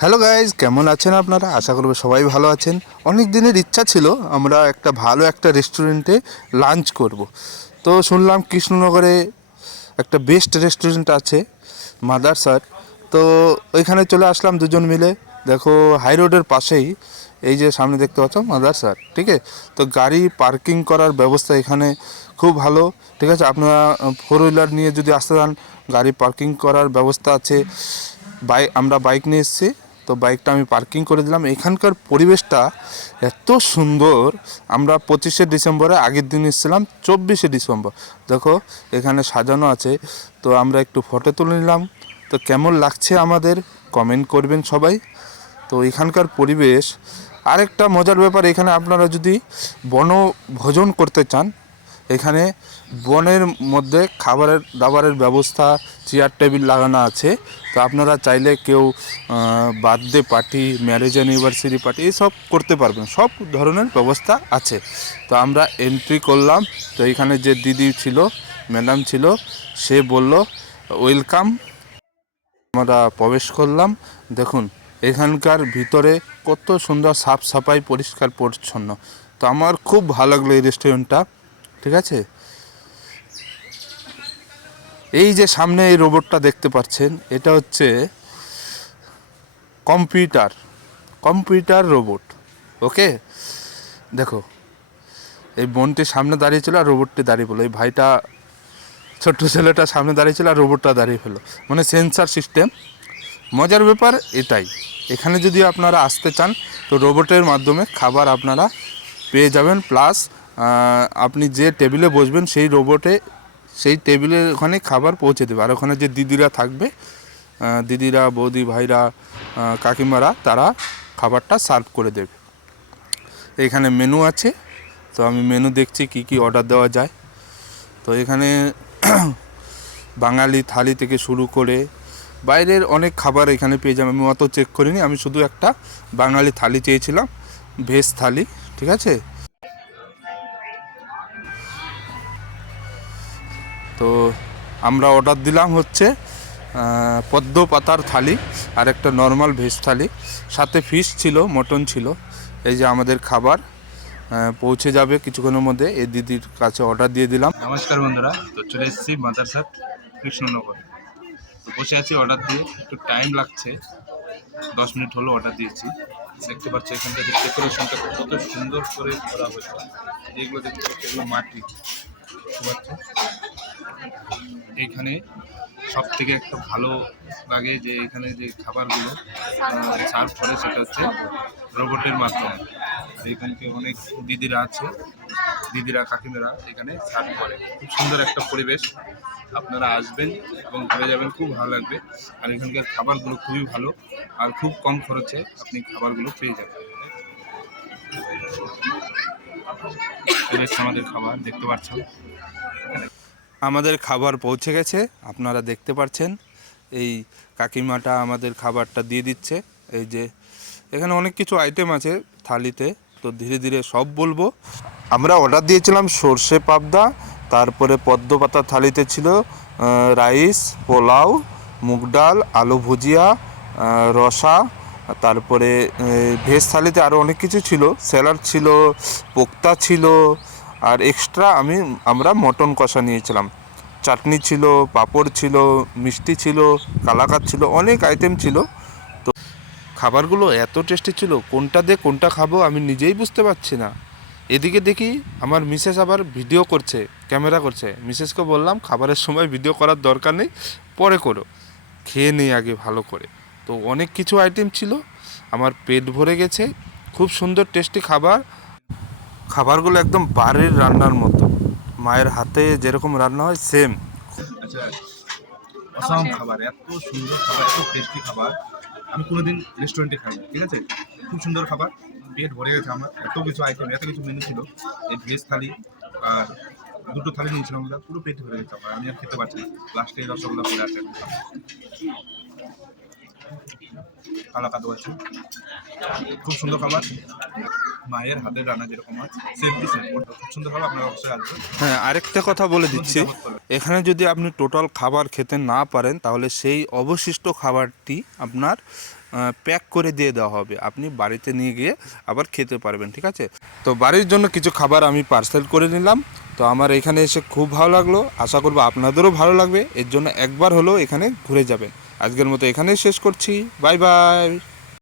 Hello guys কেমন আছেন আপনারা? আশা করব সবাই ভালো আছেন। অনেক দিনের ইচ্ছা ছিল আমরা একটা ভালো একটা রেস্টুরেন্টে লাঞ্চ করব। তো শুনলাম কৃষ্ণনগরে একটা বেস্ট রেস্টুরেন্ট আছে মাদার স্যার তো ওইখানে চলে আসলাম দুজন মিলে। দেখো হাই রোডের পাশেই এই যে সামনে দেখতে পাচ্ছ মাদার স্যার ঠিক আছে? তো গাড়ি পার্কিং করার ব্যবস্থা এখানে খুব ভালো, ঠিক আছে? আপনারা ফোর হুইলার নিয়ে যদি আসতে চান, গাড়ি পার্কিং করার ব্যবস্থা আছে। বাইক আমরা বাইক নিয়ে এসেছি। তো বাইকটা আমি পার্কিং করে দিলাম। এখানকার পরিবেশটা এত সুন্দর। আমরা পঁচিশে ডিসেম্বরে আগের দিন এসেছিলাম, চব্বিশে ডিসেম্বর। দেখো, এখানে সাজানো আছে। তো আমরা একটু ফটো তুলে নিলাম। তো কেমন লাগছে আমাদের? কমেন্ট করবেন সবাই। তো এখানকার পরিবেশ। আরেকটা মজার ব্যাপার, এখানে আপনারা যদি বনভোজন করতে চান এখানে বনের মধ্যে খাবারের, দাবারের ব্যবস্থা চেয়ার টেবিল লাগানো আছে। তো আপনারা চাইলে কেউ birthday party marriage anniversary party এসব করতে পারবেন। সব ধরনের ব্যবস্থা আছে। তো আমরা এন্ট্রি করলাম। তো এখানে যে দিদি ছিল ম্যাডাম ছিল, সে বলল ওয়েলকাম আমরা প্রবেশ করলাম। দেখুন, এখানকার ভিতরে কত সুন্দর সাফ সাফাই, পরিষ্কার, পরিচ্ছন্ন। তো আমার খুব ভালো লাগল এই রেস্টুরেন্টটা ঠিক আছে? এই যে সামনে এই রোবটটা দেখতে পাচ্ছেন, এটা হচ্ছে কম্পিউটার কম্পিউটার রোবট ওকে দেখো, এই বোনটি সামনে দাঁড়িয়ে ছিল আর রোবটটি দাঁড়িয়ে পড়ল। এই ভাইটা, ছোট্ট ছেলেটা সামনে দাঁড়িয়ে ছিল আর রোবটটা দাঁড়িয়ে ফেলো মানে সেন্সার সিস্টেম মজার ব্যাপার এটাই। এখানে যদি আপনারা আসতে চান, তো রোবটের মাধ্যমে খাবার আপনারা পেয়ে যাবেন প্লাস আপনি যে টেবিলে বসবেন সেই রোবটে সেই টেবিলের ওখানে খাবার পৌঁছে দেবে। আর ওখানে যে দিদিরা থাকবে দিদিরা, বৌদি, ভাইরা কাকিমারা, তারা খাবারটা সার্ভ করে দেবে। এখানে মেনু আছে, তো আমি মেনু দেখছি কি কি অর্ডার দেওয়া যায়। তো এখানে বাঙালি থালি থেকে শুরু করে বাইরের অনেক খাবার এখানে পেয়ে যাবেন আমি অত চেক করিনি, আমি শুধু একটা বাঙালি থালি চেয়েছিলাম, ভেজ থালি, ঠিক আছে? তো আমরা অর্ডার দিলাম হচ্ছে পদ্ম পাতার থালি আর একটা নর্মাল ভেজ থালি। সাথে ফিশ ছিল মটন ছিল। এই যে আমাদের খাবার পৌঁছে যাবে কিছুক্ষণের মধ্যে। এই দিদির কাছে অর্ডার দিয়ে দিলাম। নমস্কার বন্ধুরা, তো চলে এসেছি মাদারসাট কৃষ্ণনগর। তো বসে আছি অর্ডার দিয়ে, একটু টাইম লাগছে। দশ মিনিট হলো অর্ডার দিয়েছি। দেখতে পাচ্ছি এখানকার যে ডেকোরেশনটা কত সুন্দর করে করা হয়েছে। যেগুলো দেখতে পাচ্ছি, এগুলো মাটি। দেখতে এইখানে সব থেকে একটা ভালো লাগে যে এখানে যে খাবারগুলো সার্ভ করে সেটা হচ্ছে রোবটের মাধ্যমে। এইখানকে অনেক দিদিরা আছে, দিদিরা, কাকিমারা এখানে সার্ভ করে। খুব সুন্দর একটা পরিবেশ। আপনারা আসবেন এবং ঘুরে যাবেন, খুব ভালো লাগবে। আর এখানকার খাবারগুলো খুবই ভালো আর খুব কম খরচে আপনি খাবারগুলো পেয়ে যাবেন। আমাদের খাবার, দেখতে পাচ্ছেন। আমাদের খাবার পৌঁছে গেছে। আপনারা দেখতে পাচ্ছেন, এই কাকিমাটা আমাদের খাবারটা দিয়ে দিচ্ছে। এই যে, এখানে অনেক কিছু আইটেম আছে থালিতে, তো ধীরে ধীরে সব বলব। আমরা অর্ডার দিয়েছিলাম সর্ষে পাবদা, তারপরে পদ্ম পাতা থালিতে ছিল রাইস, পোলাও, মুগ ডাল, আলু ভুজিয়া রসা, তারপরে ভেজ থালিতে আরও অনেক কিছু ছিল। স্যালাড ছিল, পোক্তা ছিল আর এক্সট্রা আমি, আমরা মটন কষা নিয়েছিলাম। চাটনি ছিল, পাঁপড় ছিল, মিষ্টি ছিল, কালাকাত ছিল, অনেক আইটেম ছিল। তো খাবারগুলো এত টেস্টি ছিল, কোনটা দিয়ে কোনটা খাব আমি নিজেই বুঝতে পারছি না। এদিকে দেখি আমার মিসেস আবার ভিডিও করছে ক্যামেরা করছে। মিসেসকে বললাম, খাবারের সময় ভিডিও করার দরকার নেই, পরে করো। খেয়ে নেই আগে ভালো করে। তো অনেক কিছু আইটেম ছিল, আমার পেট ভরে গেছে। খুব সুন্দর টেস্টি খাবার। খাবারগুলো একদম বাড়ির রান্নার মতো। মায়ের হাতে যেরকম রান্না হয় সেম আচ্ছা খাবার, এত সুন্দর খাবার, এত টেস্টি খাবার। আমি কোনোদিন রেস্টুরেন্টে খাইনি, ঠিক আছে? খুব সুন্দর খাবার। পেট ভরে গেছে আমার, এত কিছু আইটেম এত কিছু মেনু ছিল। এই ভেজ থালি আর দুটো থালি নিয়েছিলাম আমরা, পুরো পেট ভরে গেছে আমার, আমি আর খেতে পারছি না। লাস্টে রসগোল্লা পড়ে আছে। কালা কাদু আছে। খুব সুন্দর খাবার। মায়ের হাতের রান্না যেরকম হয় সেম টু সেম আপনারা অবশ্যই আসবেন। হ্যাঁ আরেকটা কথা বলে দিচ্ছি। এখানে যদি আপনি টোটাল খাবার খেতে না পারেন তাহলে সেই অবশিষ্ট খাবারটি আপনার প্যাক করে দিয়ে দেওয়া হবে। আপনি বাড়িতে নিয়ে গিয়ে আবার খেতে পারবেন ঠিক আছে? তো বাড়ির জন্য কিছু খাবার আমি পার্সেল করে নিলাম। তো আমার এখানে এসে খুব ভালো লাগল। আশা করব আপনাদেরও ভালো লাগবে। এর জন্য একবার হলেও এখানে ঘুরে যাবেন। আজকের মতো এখানেই শেষ করছি। Bye bye.